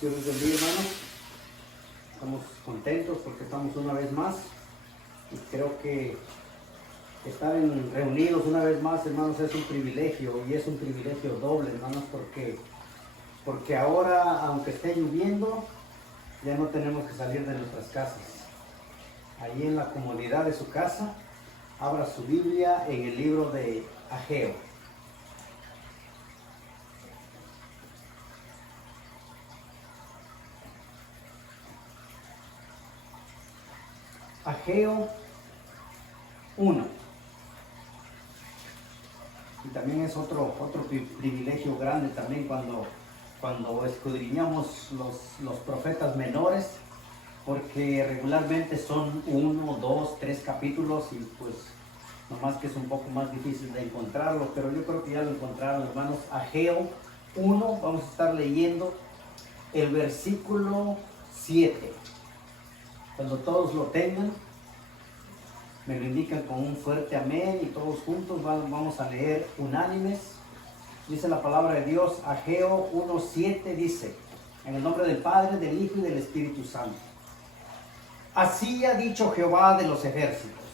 Dios les bendiga, hermanos. Estamos contentos porque estamos una vez más y creo que estar reunidos una vez más, hermanos, es un privilegio y es un privilegio doble, hermanos, porque ahora, aunque esté lloviendo, ya no tenemos que salir de nuestras casas. Ahí en la comodidad de su casa, abra su Biblia en el libro de Ageo. Ageo 1. Y también es otro privilegio grande también cuando escudriñamos los profetas menores, porque regularmente son 1, 2, 3 capítulos y pues nomás que es un poco más difícil de encontrarlo, pero yo creo que ya lo encontraron, hermanos. Ageo 1, vamos a estar leyendo el versículo 7. Cuando todos lo tengan, me lo indican con un fuerte amén y todos juntos vamos a leer unánimes. Dice la palabra de Dios, Ageo 1:7 dice, en el nombre del Padre, del Hijo y del Espíritu Santo. Así ha dicho Jehová de los ejércitos,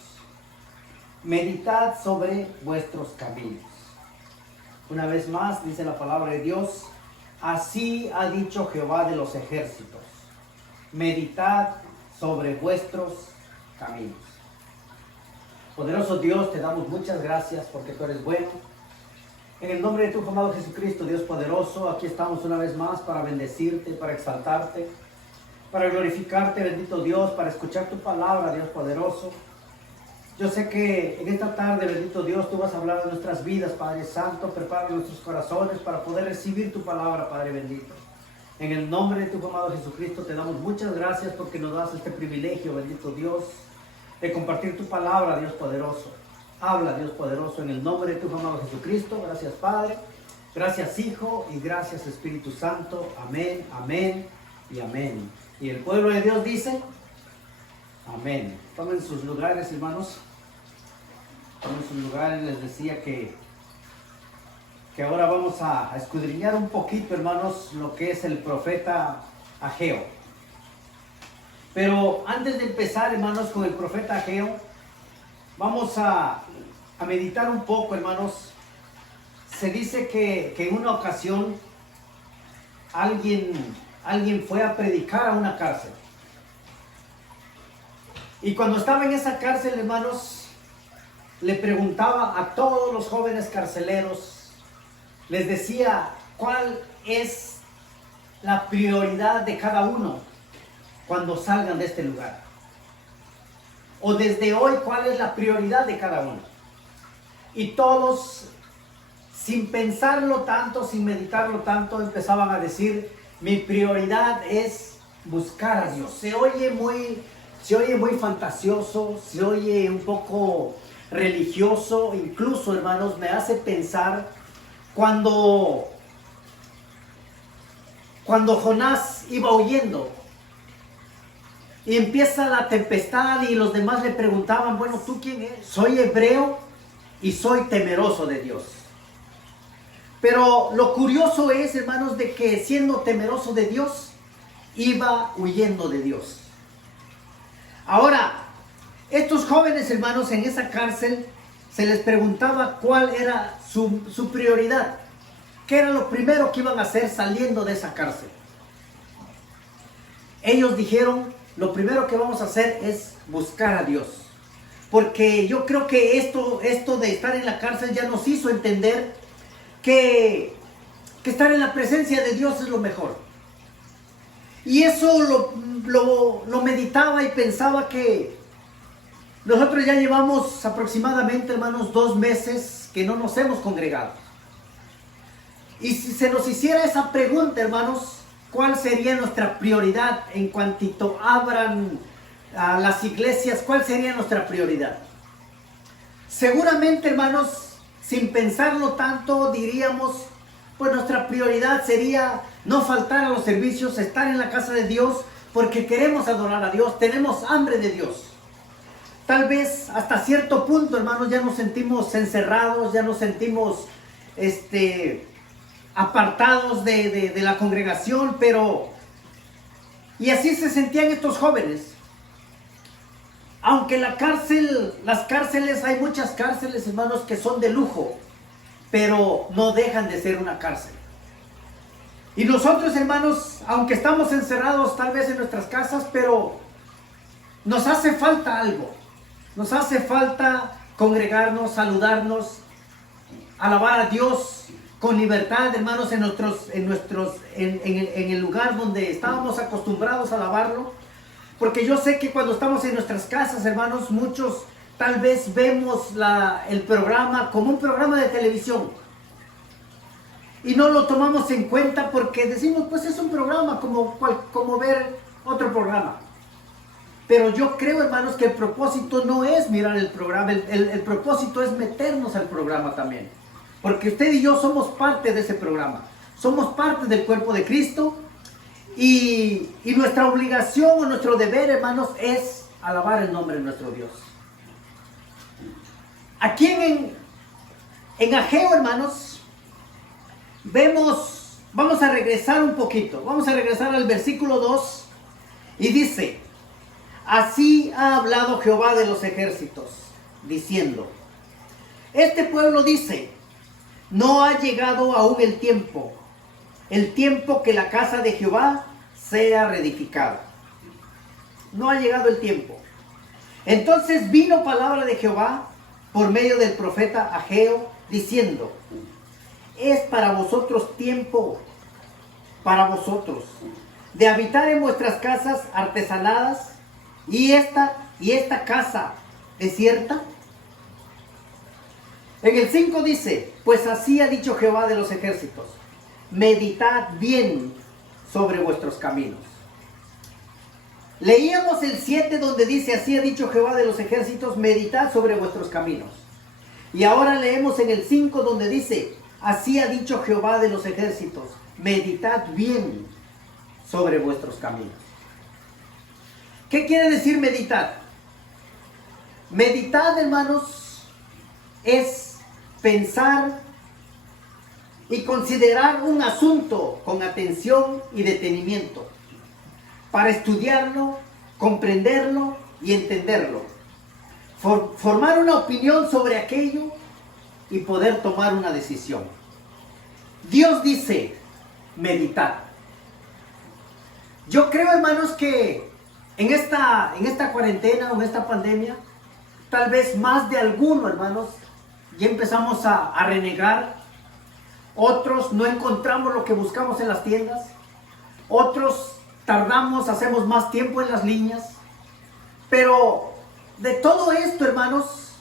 meditad sobre vuestros caminos. Una vez más dice la palabra de Dios, así ha dicho Jehová de los ejércitos, meditad sobre vuestros caminos. Poderoso Dios, te damos muchas gracias porque tú eres bueno. En el nombre de tu amado Jesucristo, Dios poderoso, aquí estamos una vez más para bendecirte, para exaltarte, para glorificarte, bendito Dios, para escuchar tu palabra, Dios poderoso. Yo sé que en esta tarde, bendito Dios, tú vas a hablar de nuestras vidas, Padre Santo. Prepara nuestros corazones para poder recibir tu palabra, Padre bendito. En el nombre de tu amado Jesucristo te damos muchas gracias porque nos das este privilegio, bendito Dios, de compartir tu palabra, Dios poderoso. Habla, Dios poderoso, en el nombre de tu amado Jesucristo. Gracias, Padre. Gracias, Hijo, y gracias, Espíritu Santo. Amén, amén y amén. Y el pueblo de Dios dice, amén. Tomen sus lugares, hermanos. Tomen sus lugares. Les decía que ahora vamos a escudriñar un poquito, hermanos, lo que es el profeta Ageo. Pero antes de empezar, hermanos, con el profeta Ageo, vamos a meditar un poco, hermanos. Se dice que en una ocasión alguien fue a predicar a una cárcel. Y cuando estaba en esa cárcel, hermanos, le preguntaba a todos los jóvenes carceleros, les decía cuál es la prioridad de cada uno cuando salgan de este lugar. O desde hoy, cuál es la prioridad de cada uno. Y todos, sin pensarlo tanto, sin meditarlo tanto, empezaban a decir, mi prioridad es buscar a Dios. Se oye muy fantasioso, se oye un poco religioso, incluso, hermanos, me hace pensar cuando Jonás iba huyendo y empieza la tempestad y los demás le preguntaban, bueno, ¿tú quién eres? Soy hebreo y soy temeroso de Dios. Pero lo curioso es, hermanos, de que siendo temeroso de Dios, iba huyendo de Dios. Ahora, estos jóvenes, hermanos, en esa cárcel, se les preguntaba cuál era su prioridad. ¿Qué era lo primero que iban a hacer saliendo de esa cárcel? Ellos dijeron, lo primero que vamos a hacer es buscar a Dios. Porque yo creo que esto de estar en la cárcel ya nos hizo entender que estar en la presencia de Dios es lo mejor. Y eso lo meditaba y pensaba que nosotros ya llevamos aproximadamente, hermanos, 2 meses que no nos hemos congregado. Y si se nos hiciera esa pregunta, hermanos, ¿cuál sería nuestra prioridad en cuantito abran las iglesias? ¿Cuál sería nuestra prioridad? Seguramente, hermanos, sin pensarlo tanto, diríamos, pues nuestra prioridad sería no faltar a los servicios, estar en la casa de Dios, porque queremos adorar a Dios, tenemos hambre de Dios. Tal vez hasta cierto punto, hermanos, ya nos sentimos encerrados, ya nos sentimos apartados de la congregación, y así se sentían estos jóvenes. Aunque las cárceles, hay muchas cárceles, hermanos, que son de lujo, pero no dejan de ser una cárcel. Y nosotros, hermanos, aunque estamos encerrados tal vez en nuestras casas, pero nos hace falta algo. Nos hace falta congregarnos, saludarnos, alabar a Dios con libertad, hermanos, en el lugar donde estábamos acostumbrados a alabarlo. Porque yo sé que cuando estamos en nuestras casas, hermanos, muchos tal vez vemos el programa como un programa de televisión. Y no lo tomamos en cuenta porque decimos, pues es un programa como ver otro programa. Pero yo creo, hermanos, que el propósito no es mirar el programa, el propósito es meternos al programa también. Porque usted y yo somos parte de ese programa. Somos parte del cuerpo de Cristo. Y nuestra obligación o nuestro deber, hermanos, es alabar el nombre de nuestro Dios. Aquí en Ageo, hermanos, vamos a regresar un poquito. Vamos a regresar al versículo 2. Y dice: así ha hablado Jehová de los ejércitos, diciendo: este pueblo dice, no ha llegado aún el tiempo que la casa de Jehová sea reedificada. No ha llegado el tiempo. Entonces vino palabra de Jehová por medio del profeta Ageo, diciendo: es para vosotros tiempo, para vosotros, de habitar en vuestras casas artesanadas, y esta casa desierta. En el 5 dice: pues así ha dicho Jehová de los ejércitos, meditad bien sobre vuestros caminos. Leíamos el 7 donde dice: así ha dicho Jehová de los ejércitos, meditad sobre vuestros caminos. Y ahora leemos en el 5 donde dice: así ha dicho Jehová de los ejércitos, meditad bien sobre vuestros caminos. ¿Qué quiere decir meditar? Meditar, hermanos, es pensar y considerar un asunto con atención y detenimiento, para estudiarlo, comprenderlo y entenderlo, formar una opinión sobre aquello y poder tomar una decisión. Dios dice: meditar. Yo creo, hermanos, que en esta cuarentena o en esta pandemia, tal vez más de alguno, hermanos, ya empezamos a renegar. Otros no encontramos lo que buscamos en las tiendas. Otros tardamos, hacemos más tiempo en las líneas. Pero de todo esto, hermanos,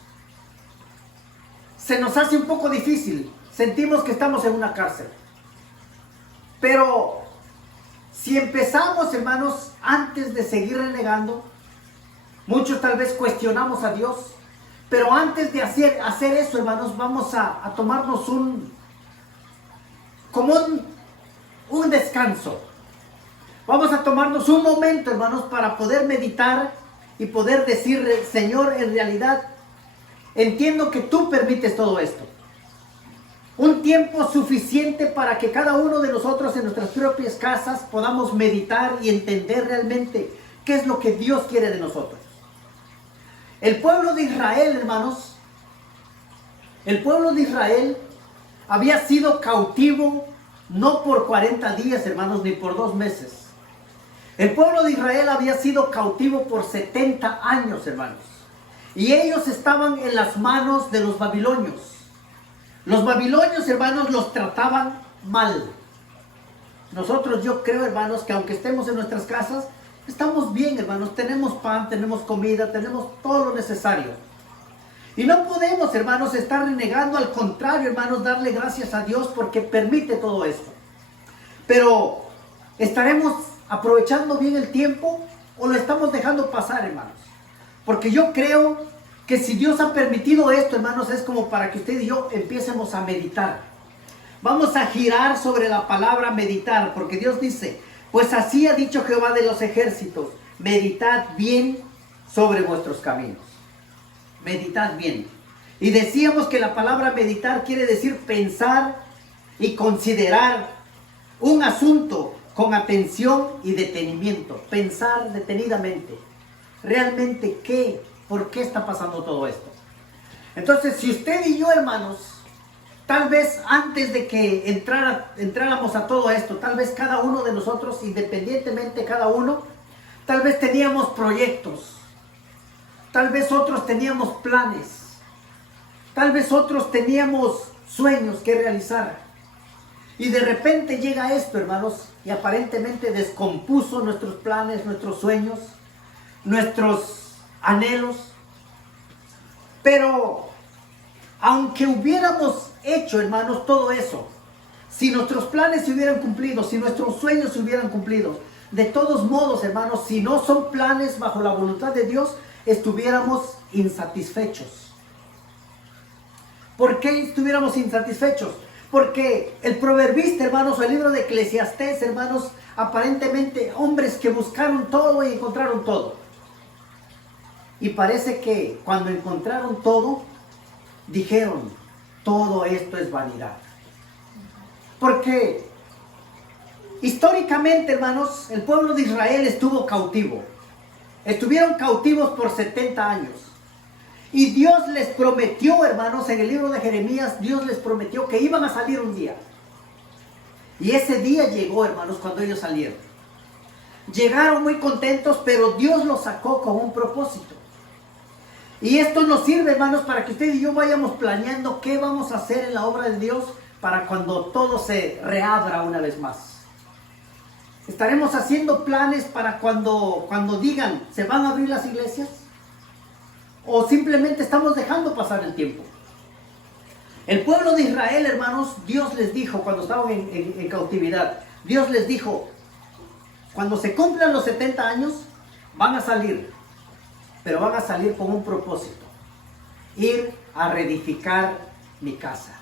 se nos hace un poco difícil. Sentimos que estamos en una cárcel. Pero si empezamos, hermanos, antes de seguir renegando, muchos tal vez cuestionamos a Dios. Pero antes de hacer eso, hermanos, vamos a tomarnos un descanso. Vamos a tomarnos un momento, hermanos, para poder meditar y poder decirle: Señor, en realidad entiendo que tú permites todo esto. Un tiempo suficiente para que cada uno de nosotros en nuestras propias casas podamos meditar y entender realmente qué es lo que Dios quiere de nosotros. El pueblo de Israel, hermanos, el pueblo de Israel había sido cautivo no por 40 días, hermanos, ni por 2 meses. El pueblo de Israel había sido cautivo por 70 años, hermanos. Y ellos estaban en las manos de los babilonios. Los babilonios, hermanos, los trataban mal. Nosotros, yo creo, hermanos, que aunque estemos en nuestras casas, estamos bien, hermanos. Tenemos pan, tenemos comida, tenemos todo lo necesario. Y no podemos, hermanos, estar renegando. Al contrario, hermanos, darle gracias a Dios porque permite todo esto. Pero, ¿estaremos aprovechando bien el tiempo o lo estamos dejando pasar, hermanos? Porque yo creo que si Dios ha permitido esto, hermanos, es como para que usted y yo empiecemos a meditar. Vamos a girar sobre la palabra meditar, porque Dios dice: pues así ha dicho Jehová de los ejércitos, meditad bien sobre vuestros caminos. Meditad bien. Y decíamos que la palabra meditar quiere decir pensar y considerar un asunto con atención y detenimiento. Pensar detenidamente. Realmente, ¿por qué está pasando todo esto? Entonces, si usted y yo, hermanos, tal vez antes de que entráramos a todo esto, tal vez cada uno de nosotros, independientemente cada uno, tal vez teníamos proyectos, tal vez otros teníamos planes, tal vez otros teníamos sueños que realizar. Y de repente llega esto, hermanos, y aparentemente descompuso nuestros planes, nuestros sueños, nuestros anhelos. Pero aunque hubiéramos hecho, hermanos, todo eso, si nuestros planes se hubieran cumplido, si nuestros sueños se hubieran cumplido, de todos modos, hermanos, si no son planes bajo la voluntad de Dios, estuviéramos insatisfechos. ¿Por qué estuviéramos insatisfechos? Porque el proverbista, hermanos, o el libro de Eclesiastés, hermanos, aparentemente hombres que buscaron todo y encontraron todo. Y parece que cuando encontraron todo, dijeron, todo esto es vanidad. Porque históricamente, hermanos, el pueblo de Israel estuvo cautivo. Estuvieron cautivos por 70 años. Y Dios les prometió, hermanos, en el libro de Jeremías, Dios les prometió que iban a salir un día. Y ese día llegó, hermanos, cuando ellos salieron. Llegaron muy contentos, pero Dios los sacó con un propósito. Y esto nos sirve, hermanos, para que usted y yo vayamos planeando qué vamos a hacer en la obra de Dios para cuando todo se reabra una vez más. ¿Estaremos haciendo planes para cuando digan, ¿se van a abrir las iglesias? ¿O simplemente estamos dejando pasar el tiempo? El pueblo de Israel, hermanos, Dios les dijo cuando estaban en cautividad, Dios les dijo, cuando se cumplan los 70 años, van a salir, pero van a salir con un propósito, ir a reedificar mi casa.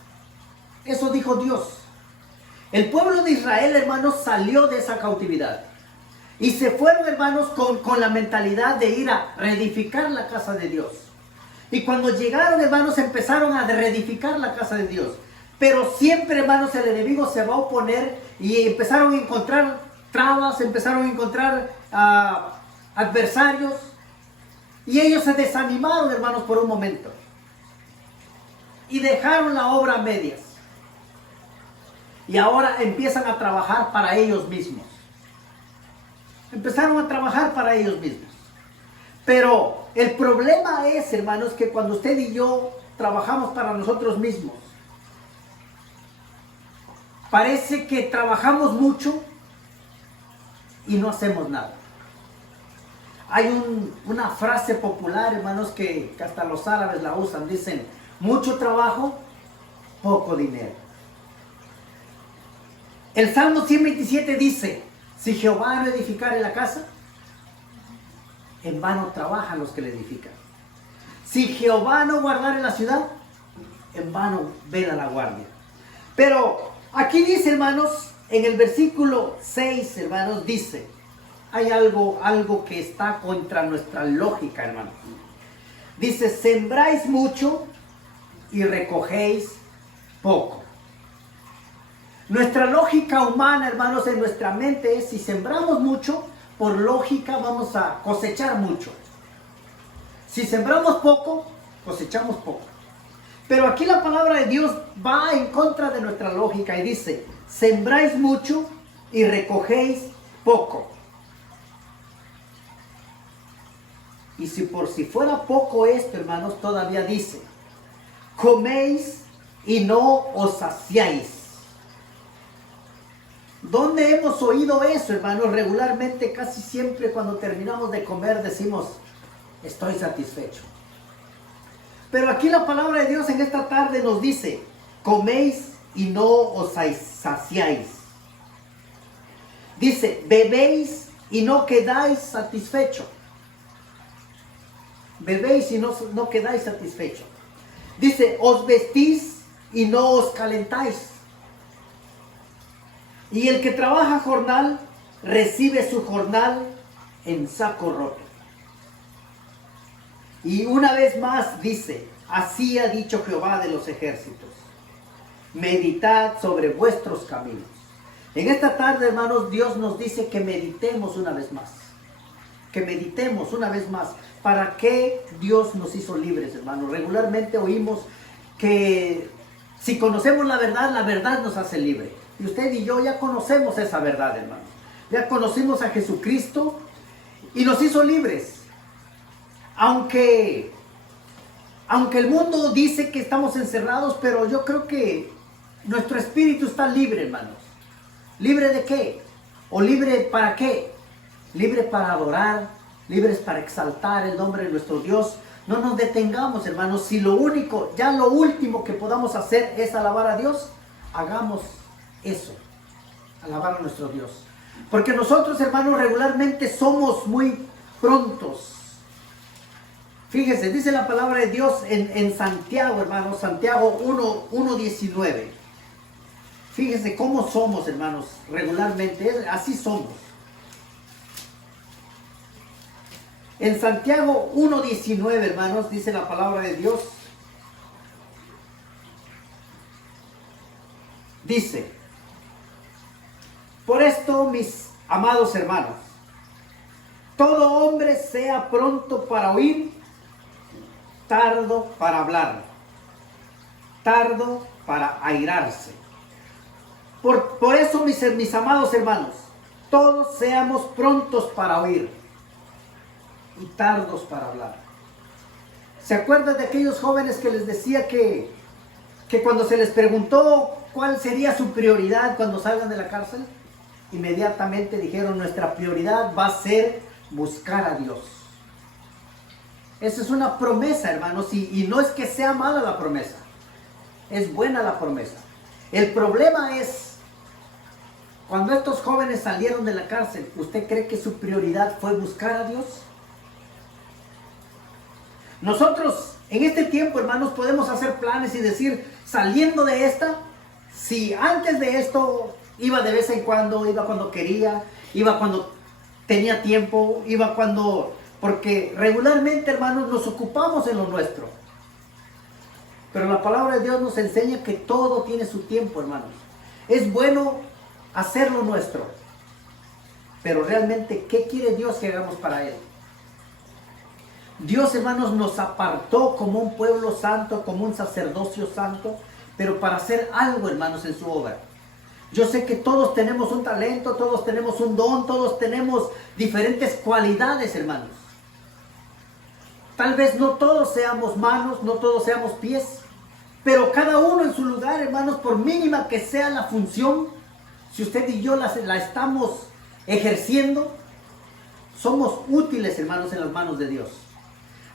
Eso dijo Dios. El pueblo de Israel, hermanos, salió de esa cautividad. Y se fueron, hermanos, con la mentalidad de ir a reedificar la casa de Dios. Y cuando llegaron, hermanos, empezaron a reedificar la casa de Dios. Pero siempre, hermanos, el enemigo se va a oponer y empezaron a encontrar trabas, empezaron a encontrar adversarios. Y ellos se desanimaron, hermanos, por un momento. Y dejaron la obra a medias. Y ahora empiezan a trabajar para ellos mismos. Empezaron a trabajar para ellos mismos. Pero el problema es, hermanos, que cuando usted y yo trabajamos para nosotros mismos, parece que trabajamos mucho y no hacemos nada. Hay una frase popular, hermanos, que hasta los árabes la usan. Dicen, mucho trabajo, poco dinero. El Salmo 127 dice, si Jehová no edificare la casa, en vano trabajan los que la edifican. Si Jehová no guardare la ciudad, en vano vela la guardia. Pero aquí dice, hermanos, en el versículo 6, hermanos, dice, hay algo que está contra nuestra lógica, hermanos. Dice, sembráis mucho y recogéis poco. Nuestra lógica humana, hermanos, en nuestra mente es, si sembramos mucho, por lógica vamos a cosechar mucho. Si sembramos poco, cosechamos poco. Pero aquí la palabra de Dios va en contra de nuestra lógica y dice, sembráis mucho y recogéis poco. Y si por si fuera poco esto, hermanos, todavía dice, coméis y no os saciáis. ¿Dónde hemos oído eso, hermanos? Regularmente, casi siempre cuando terminamos de comer decimos, estoy satisfecho. Pero aquí la palabra de Dios en esta tarde nos dice, coméis y no os saciáis. Dice, bebéis y no quedáis satisfechos. Bebéis y no quedáis satisfechos. Dice, os vestís y no os calentáis. Y el que trabaja jornal, recibe su jornal en saco roto. Y una vez más dice, así ha dicho Jehová de los ejércitos. meditad sobre vuestros caminos. En esta tarde, hermanos, Dios nos dice que meditemos una vez más. Que meditemos una vez más. ¿Para qué Dios nos hizo libres, hermanos? Regularmente oímos que si conocemos la verdad nos hace libre. Y usted y yo ya conocemos esa verdad, hermanos. Ya conocimos a Jesucristo y nos hizo libres. Aunque el mundo dice que estamos encerrados, pero yo creo que nuestro espíritu está libre, hermanos. ¿Libre de qué? ¿O libre para qué? Libre para adorar, libres para exaltar el nombre de nuestro Dios. No nos detengamos, hermanos. Si lo último que podamos hacer es alabar a Dios, hagamos eso, alabar a nuestro Dios. Porque nosotros, hermanos, regularmente somos muy prontos. Fíjese, dice la palabra de Dios en Santiago, hermanos, Santiago 1:19. Fíjese cómo somos, hermanos, regularmente, así somos. En Santiago 1:19, hermanos, dice la palabra de Dios. Dice: por esto, mis amados hermanos, todo hombre sea pronto para oír, tardo para hablar, tardo para airarse. Por eso, mis amados hermanos, todos seamos prontos para oír y tardos para hablar. ¿Se acuerdan de aquellos jóvenes que les decía que cuando se les preguntó cuál sería su prioridad cuando salgan de la cárcel? Inmediatamente dijeron: nuestra prioridad va a ser buscar a Dios. Esa es una promesa, hermanos, y no es que sea mala la promesa. Es buena la promesa. El problema es, cuando estos jóvenes salieron de la cárcel, ¿usted cree que su prioridad fue buscar a Dios? Nosotros en este tiempo, hermanos, podemos hacer planes y decir, saliendo de esta, si antes de esto iba de vez en cuando, iba cuando quería, iba cuando tenía tiempo, iba cuando... Porque regularmente, hermanos, nos ocupamos en lo nuestro. Pero la palabra de Dios nos enseña que todo tiene su tiempo, hermanos. Es bueno hacer lo nuestro. Pero realmente, ¿qué quiere Dios que hagamos para Él? Dios, hermanos, nos apartó como un pueblo santo, como un sacerdocio santo, pero para hacer algo, hermanos, en su obra. Yo sé que todos tenemos un talento, todos tenemos un don, todos tenemos diferentes cualidades, hermanos. Tal vez no todos seamos manos, no todos seamos pies, pero cada uno en su lugar, hermanos, por mínima que sea la función, si usted y yo la estamos ejerciendo, somos útiles, hermanos, en las manos de Dios.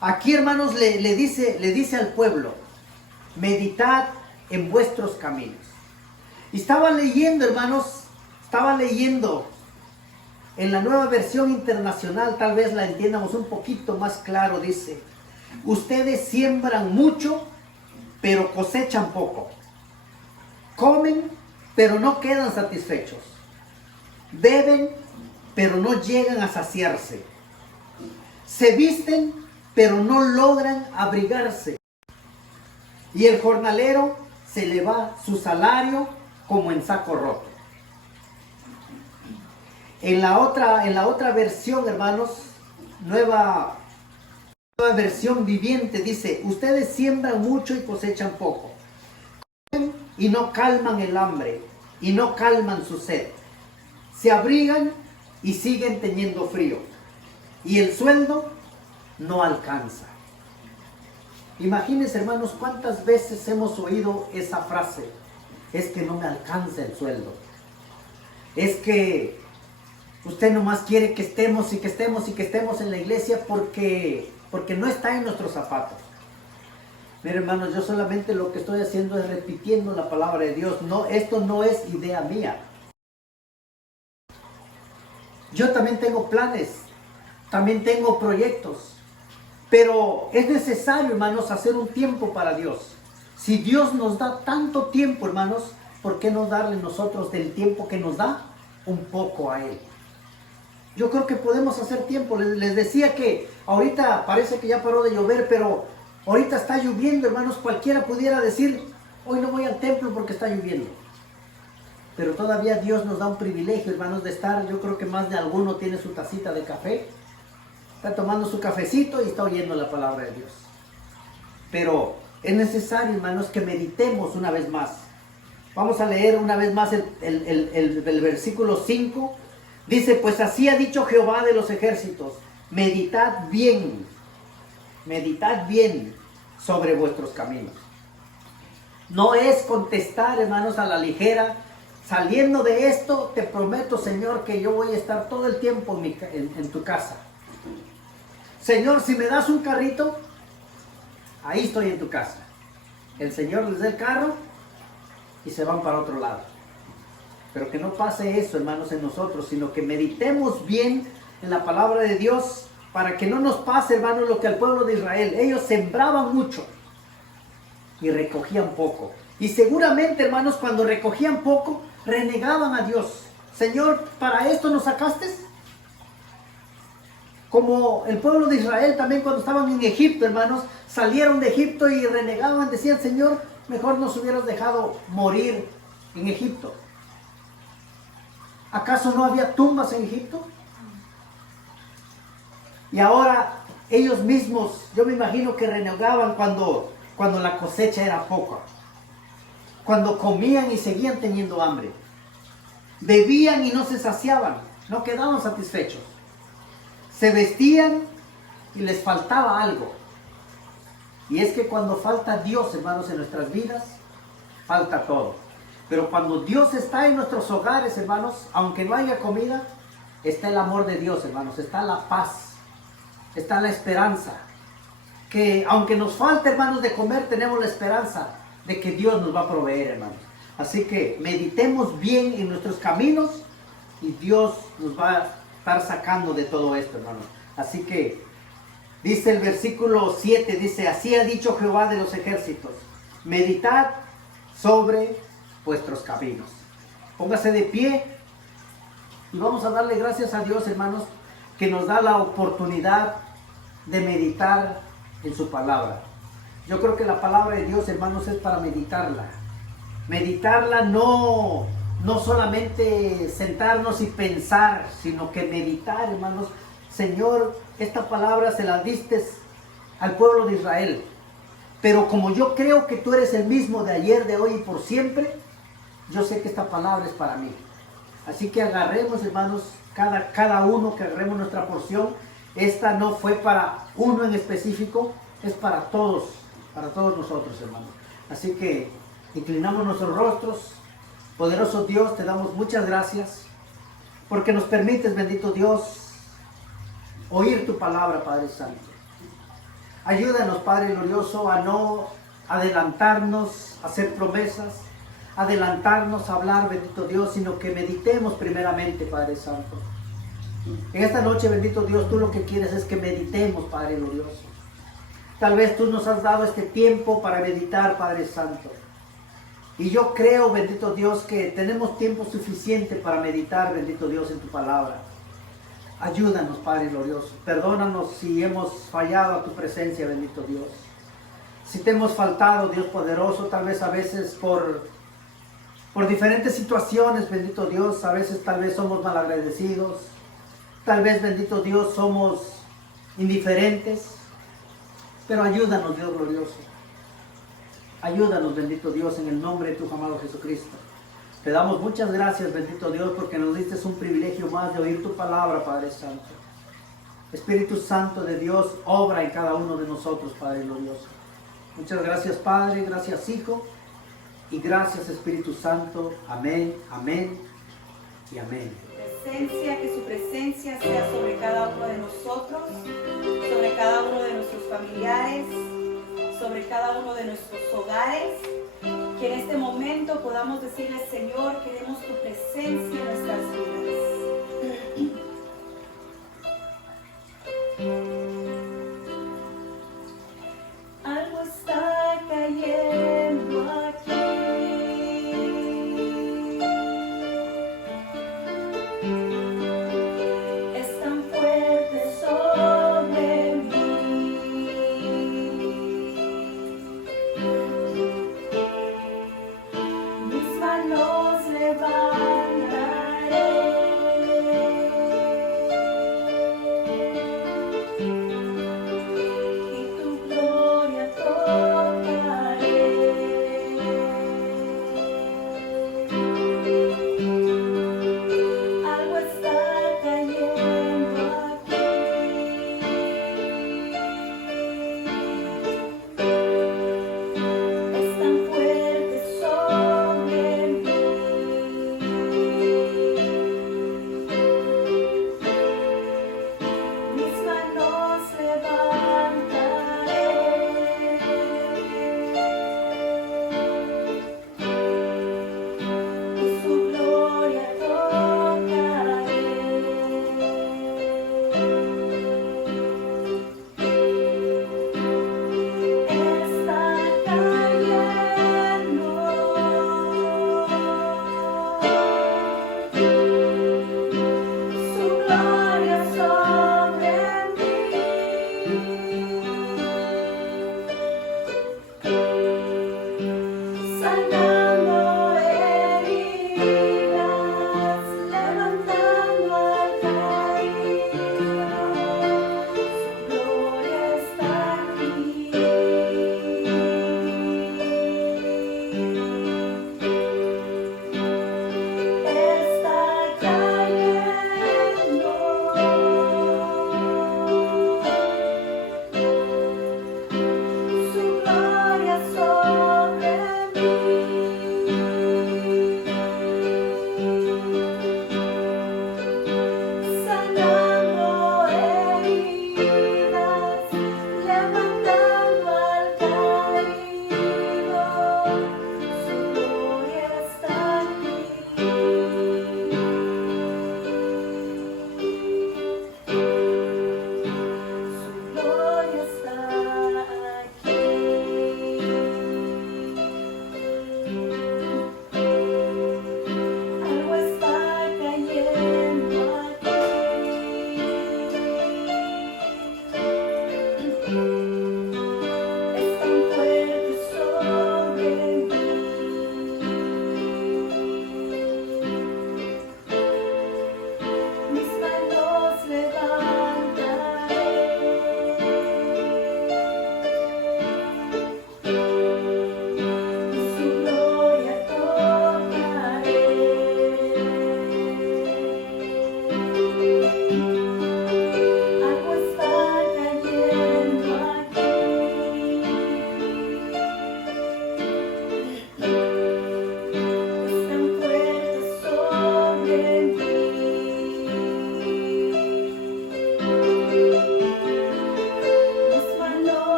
Aquí, hermanos, le dice al pueblo: meditad en vuestros caminos. Y estaba leyendo, hermanos, en la Nueva Versión Internacional, tal vez la entiendamos un poquito más claro, dice: ustedes siembran mucho, pero cosechan poco. Comen, pero no quedan satisfechos. Beben, pero no llegan a saciarse. Se visten, pero no logran abrigarse. Y el jornalero se le va su salario como en saco roto. En la otra versión, hermanos, nueva versión viviente, dice: ustedes siembran mucho y cosechan poco. Comen y no calman el hambre, y no calman su sed. Se abrigan y siguen teniendo frío. Y el sueldo no alcanza. Imagínense, hermanos, cuántas veces hemos oído esa frase: es que no me alcanza el sueldo. Es que usted nomás quiere que estemos y que estemos y que estemos en la iglesia porque no está en nuestros zapatos. Miren, hermanos, yo solamente lo que estoy haciendo es repitiendo la palabra de Dios. No, esto no es idea mía. Yo también tengo planes, también tengo proyectos, pero es necesario, hermanos, hacer un tiempo para Dios. Si Dios nos da tanto tiempo, hermanos, ¿por qué no darle nosotros del tiempo que nos da un poco a Él? Yo creo que podemos hacer tiempo. Les decía que ahorita parece que ya paró de llover, pero ahorita está lloviendo, hermanos. Cualquiera pudiera decir: Hoy no voy al templo porque está lloviendo. Pero todavía Dios nos da un privilegio, hermanos, de estar, yo creo que más de alguno tiene su tacita de café, está tomando su cafecito y está oyendo la palabra de Dios. Pero es necesario, hermanos, que meditemos una vez más. Vamos a leer una vez más el versículo 5. Dice, pues así ha dicho Jehová de los ejércitos, meditad bien sobre vuestros caminos. No es contestar, hermanos, a la ligera. Saliendo de esto, te prometo, Señor, que yo voy a estar todo el tiempo en tu casa. Señor, si me das un carrito, ahí estoy en tu casa. El Señor les da el carro y se van para otro lado. Pero que no pase eso, hermanos, en nosotros, sino que meditemos bien en la palabra de Dios para que no nos pase, hermanos, lo que al pueblo de Israel. Ellos sembraban mucho y recogían poco. Y seguramente, hermanos, cuando recogían poco, renegaban a Dios. Señor, ¿para esto nos sacaste? Como el pueblo de Israel también cuando estaban en Egipto, hermanos, salieron de Egipto y renegaban, decían, Señor, mejor nos hubieras dejado morir en Egipto. ¿Acaso no había tumbas en Egipto? Y ahora ellos mismos, yo me imagino que renegaban cuando la cosecha era poca. Cuando comían y seguían teniendo hambre. Bebían y no se saciaban, no quedaban satisfechos. Se vestían y les faltaba algo. Y es que cuando falta Dios, hermanos, en nuestras vidas, falta todo. Pero cuando Dios está en nuestros hogares, hermanos, aunque no haya comida, está el amor de Dios, hermanos, está la paz, está la esperanza. Que aunque nos falte, hermanos, de comer, tenemos la esperanza de que Dios nos va a proveer, hermanos. Así que meditemos bien en nuestros caminos y Dios nos va a estar sacando de todo esto, hermanos. Así que dice el versículo 7, dice, así ha dicho Jehová de los ejércitos, meditad sobre vuestros caminos. Póngase de pie y vamos a darle gracias a Dios, hermanos, que nos da la oportunidad de meditar en su palabra. Yo creo que la palabra de Dios, hermanos, es para meditarla. Meditarla no solamente sentarnos y pensar, sino que meditar, hermanos. Señor, esta palabra se la diste al pueblo de Israel. Pero como yo creo que tú eres el mismo de ayer, de hoy y por siempre, yo sé que esta palabra es para mí. Así que agarremos, hermanos, cada uno que agarremos nuestra porción. Esta no fue para uno en específico, es para todos nosotros, hermanos. Así que inclinamos nuestros rostros. Poderoso Dios, te damos muchas gracias porque nos permites, bendito Dios, oír tu palabra, Padre Santo. Ayúdanos, Padre glorioso, a no adelantarnos a hacer promesas, adelantarnos a hablar, bendito Dios, sino que meditemos primeramente, Padre Santo. En esta noche, bendito Dios, tú lo que quieres es que meditemos, Padre glorioso. Tal vez tú nos has dado este tiempo para meditar, Padre Santo. Y yo creo, bendito Dios, que tenemos tiempo suficiente para meditar, bendito Dios, en tu palabra. Ayúdanos, Padre glorioso. Perdónanos si hemos fallado a tu presencia, bendito Dios. Si te hemos faltado, Dios poderoso, tal vez a veces por diferentes situaciones, bendito Dios. A veces tal vez somos malagradecidos. Tal vez, bendito Dios, somos indiferentes. Pero ayúdanos, Dios glorioso. Ayúdanos, bendito Dios, en el nombre de tu amado Jesucristo. Te damos muchas gracias, bendito Dios, porque nos diste un privilegio más de oír tu palabra, Padre Santo. Espíritu Santo de Dios, obra en cada uno de nosotros, Padre glorioso. Muchas gracias, Padre, gracias, Hijo, y gracias, Espíritu Santo. Amén, amén y amén. Que su presencia sea sobre cada uno de nosotros, sobre cada uno de nuestros familiares, sobre cada uno de nuestros hogares, que en este momento podamos decirle, Señor, queremos